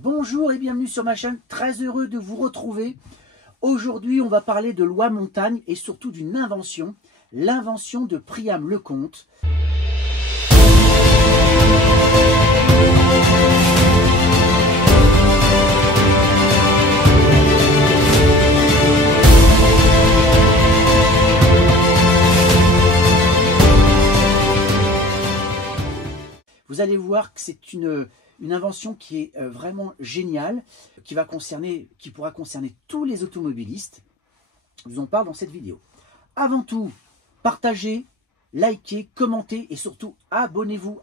Bonjour et bienvenue sur ma chaîne, très heureux de vous retrouver. Aujourd'hui, on va parler de loi montagne et surtout d'une invention, l'invention de Priam Lecomte. Vous allez voir que c'est une invention qui est vraiment géniale, qui pourra concerner tous les automobilistes. Je vous en parle dans cette vidéo. Avant tout, partagez, likez, commentez et surtout abonnez-vous,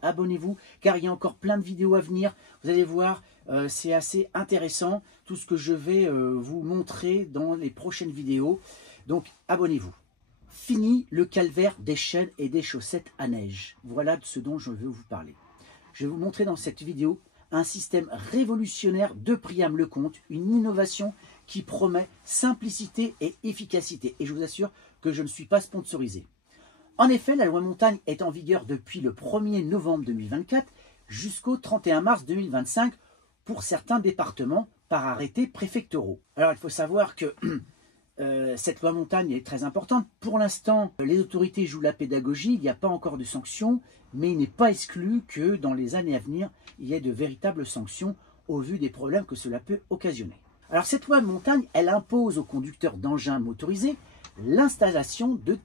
car il y a encore plein de vidéos à venir. Vous allez voir, c'est assez intéressant tout ce que je vais vous montrer dans les prochaines vidéos. Donc abonnez-vous. Fini le calvaire des chaînes et des chaussettes à neige. Voilà de ce dont je veux vous parler. Je vais vous montrer dans cette vidéo un système révolutionnaire de Priam Lecomte, une innovation qui promet simplicité et efficacité. Et je vous assure que je ne suis pas sponsorisé. En effet, la loi montagne est en vigueur depuis le 1er novembre 2024 jusqu'au 31 mars 2025 pour certains départements par arrêtés préfectoraux. Alors il faut savoir que cette loi montagne est très importante. Pour l'instant, les autorités jouent la pédagogie, il n'y a pas encore de sanctions, mais il n'est pas exclu que dans les années à venir, il y ait de véritables sanctions au vu des problèmes que cela peut occasionner. Alors cette loi montagne, elle impose aux conducteurs d'engins motorisés l'installation de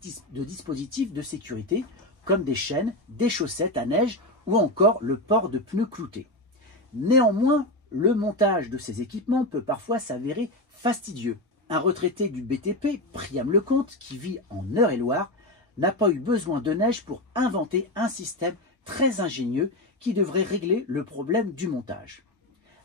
dispositifs de sécurité comme des chaînes, des chaussettes à neige ou encore le port de pneus cloutés. Néanmoins, le montage de ces équipements peut parfois s'avérer fastidieux. Un retraité du BTP, Priam Lecomte, qui vit en Eure-et-Loire, n'a pas eu besoin de neige pour inventer un système très ingénieux qui devrait régler le problème du montage.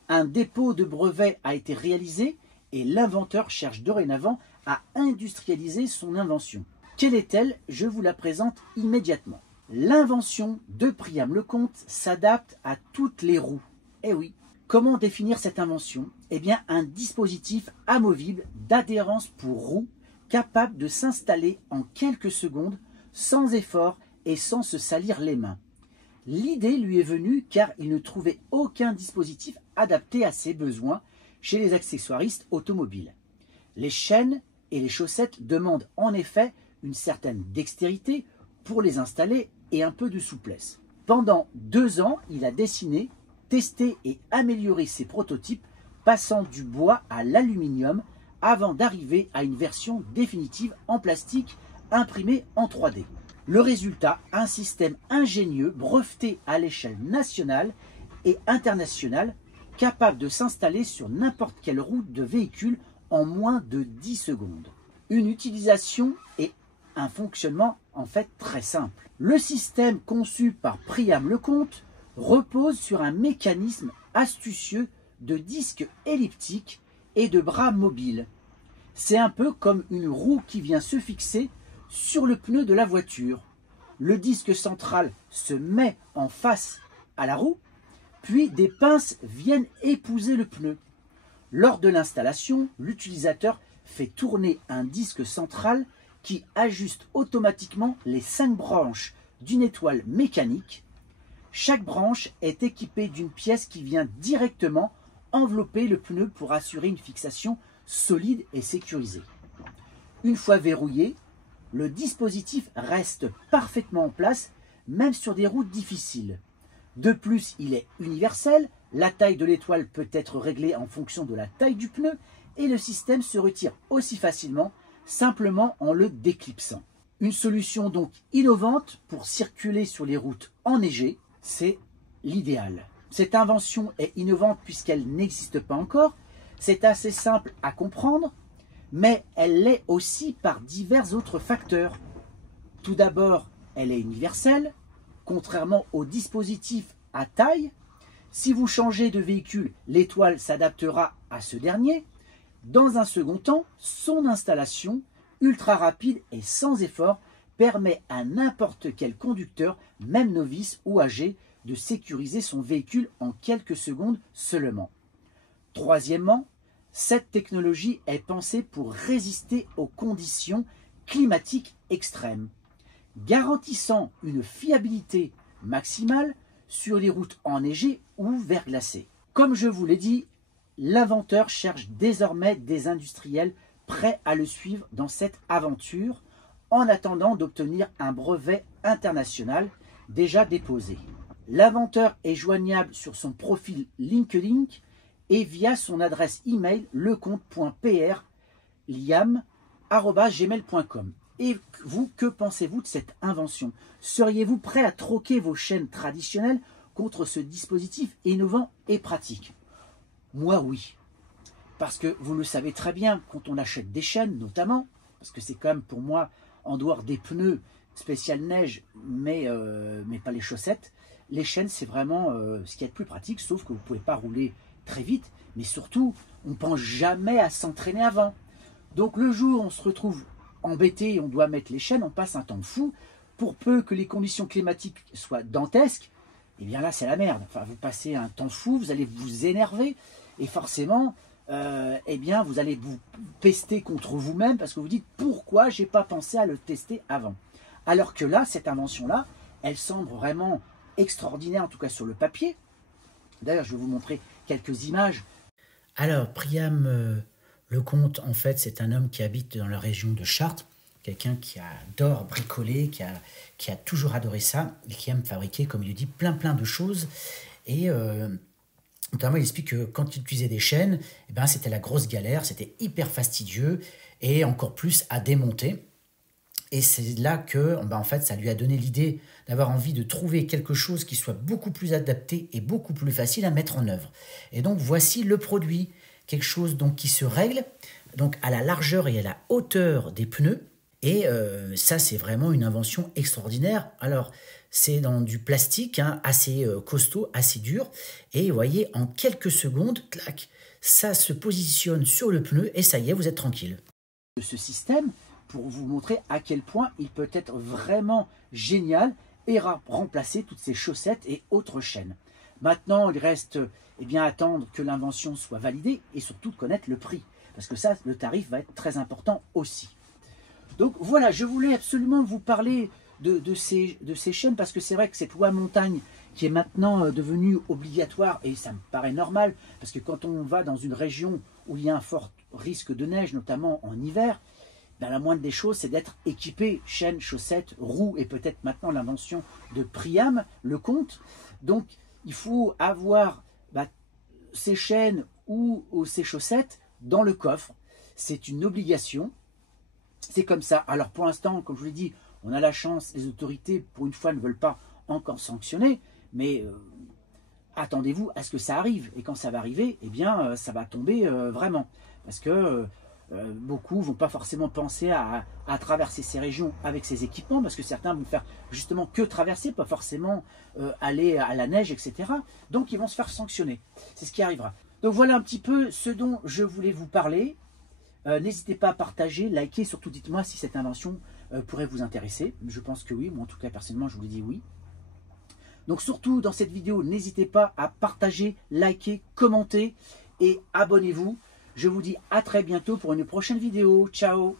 Un dépôt de brevet a été réalisé et l'inventeur cherche dorénavant à industrialiser son invention. Quelle est-elle? Je vous la présente immédiatement. L'invention de Priam Lecomte s'adapte à toutes les roues. Eh oui. Comment définir cette invention? Eh bien, un dispositif amovible d'adhérence pour roues capable de s'installer en quelques secondes sans effort et sans se salir les mains. L'idée lui est venue car il ne trouvait aucun dispositif adapté à ses besoins chez les accessoiristes automobiles. Les chaînes et les chaussettes demandent en effet une certaine dextérité pour les installer et un peu de souplesse. Pendant 2 ans, il a dessiné, testé et amélioré ses prototypes, passant du bois à l'aluminium avant d'arriver à une version définitive en plastique imprimée en 3D. Le résultat, un système ingénieux breveté à l'échelle nationale et internationale capable de s'installer sur n'importe quelle route de véhicule en moins de 10 secondes. Une utilisation et un fonctionnement en fait très simple. Le système conçu par Priam Lecomte repose sur un mécanisme astucieux de disques elliptiques et de bras mobiles. C'est un peu comme une roue qui vient se fixer sur le pneu de la voiture. Le disque central se met en face à la roue, puis des pinces viennent épouser le pneu. Lors de l'installation, l'utilisateur fait tourner un disque central qui ajuste automatiquement les 5 branches d'une étoile mécanique. Chaque branche est équipée d'une pièce qui vient directement envelopper le pneu pour assurer une fixation solide et sécurisée. Une fois verrouillé, le dispositif reste parfaitement en place, même sur des routes difficiles. De plus, il est universel, la taille de l'étoile peut être réglée en fonction de la taille du pneu et le système se retire aussi facilement, simplement en le déclipsant. Une solution donc innovante pour circuler sur les routes enneigées. C'est l'idéal. Cette invention est innovante puisqu'elle n'existe pas encore. C'est assez simple à comprendre, mais elle l'est aussi par divers autres facteurs. Tout d'abord, elle est universelle, contrairement au dispositif à taille. Si vous changez de véhicule, l'étoile s'adaptera à ce dernier. Dans un second temps, son installation, ultra rapide et sans effort, permet à n'importe quel conducteur, même novice ou âgé, de sécuriser son véhicule en quelques secondes seulement. Troisièmement, cette technologie est pensée pour résister aux conditions climatiques extrêmes, garantissant une fiabilité maximale sur les routes enneigées ou verglacées. Comme je vous l'ai dit, L'inventeur cherche désormais des industriels prêts à le suivre dans cette aventure en attendant d'obtenir un brevet international déjà déposé. L'inventeur est joignable sur son profil LinkedIn et via son adresse email leconte.pr@liam@gmail.com. Et vous, que pensez-vous de cette invention? Seriez-vous prêt à troquer vos chaînes traditionnelles contre ce dispositif innovant et pratique? Moi, oui. Parce que vous le savez très bien, quand on achète des chaînes, notamment, parce que c'est quand même pour moi, en dehors des pneus spécial neige, mais pas les chaussettes, les chaînes, c'est vraiment ce qui est le plus pratique, sauf que vous ne pouvez pas rouler très vite, mais surtout, on ne pense jamais à s'entraîner avant. Donc le jour où on se retrouve embêté et on doit mettre les chaînes, on passe un temps fou, pour peu que les conditions climatiques soient dantesques, et bien là c'est la merde. Enfin, vous passez un temps fou, vous allez vous énerver, et forcément, eh bien vous allez vous pester contre vous-même, parce que vous dites pourquoi j'ai pas pensé à le tester avant. Alors que là, cette invention-là, elle semble vraiment extraordinaire, en tout cas sur le papier. D'ailleurs, je vais vous montrer quelques images. Alors, Priam Lecomte, en fait, c'est un homme qui habite dans la région de Chartres, quelqu'un qui adore bricoler, qui a toujours adoré ça, et qui aime fabriquer, comme il le dit, plein de choses. Et notamment, il explique que quand il utilisait des chaînes, eh ben, c'était la grosse galère, c'était hyper fastidieux, et encore plus à démonter. Et c'est là que, en fait, ça lui a donné l'idée d'avoir envie de trouver quelque chose qui soit beaucoup plus adapté et beaucoup plus facile à mettre en œuvre. Et donc, voici le produit, quelque chose donc, qui se règle donc, à la largeur et à la hauteur des pneus. Et ça, c'est vraiment une invention extraordinaire. Alors, c'est dans du plastique assez costaud, assez dur. Et vous voyez, en quelques secondes, clac, ça se positionne sur le pneu et ça y est, vous êtes tranquille. Ce système, pour vous montrer à quel point il peut être vraiment génial et remplacer toutes ces chaussettes et autres chaînes. Maintenant, il reste à attendre que l'invention soit validée et surtout de connaître le prix. Parce que ça, le tarif va être très important aussi. Donc voilà, je voulais absolument vous parler de ces chaînes parce que c'est vrai que cette loi montagne qui est maintenant devenue obligatoire, et ça me paraît normal, parce que quand on va dans une région où il y a un fort risque de neige, notamment en hiver, ben, la moindre des choses, c'est d'être équipé, chaînes, chaussettes, roues, et peut-être maintenant l'invention de Priam Lecomte. Donc, il faut avoir ces chaînes ou ces chaussettes dans le coffre. C'est une obligation. C'est comme ça. Alors, pour l'instant, comme je vous l'ai dit, on a la chance, les autorités, pour une fois, ne veulent pas encore sanctionner, mais attendez-vous à ce que ça arrive. Et quand ça va arriver, eh bien, ça va tomber vraiment. Parce que beaucoup ne vont pas forcément penser à traverser ces régions avec ces équipements, parce que certains vont faire justement que traverser, pas forcément aller à la neige, etc. Donc ils vont se faire sanctionner. C'est ce qui arrivera. Donc voilà un petit peu ce dont je voulais vous parler. N'hésitez pas à partager, liker, surtout dites-moi si cette invention pourrait vous intéresser. Je pense que oui, moi en tout cas personnellement je vous l'ai dit oui. Donc surtout dans cette vidéo, n'hésitez pas à partager, liker, commenter et abonnez-vous. Je vous dis à très bientôt pour une prochaine vidéo. Ciao!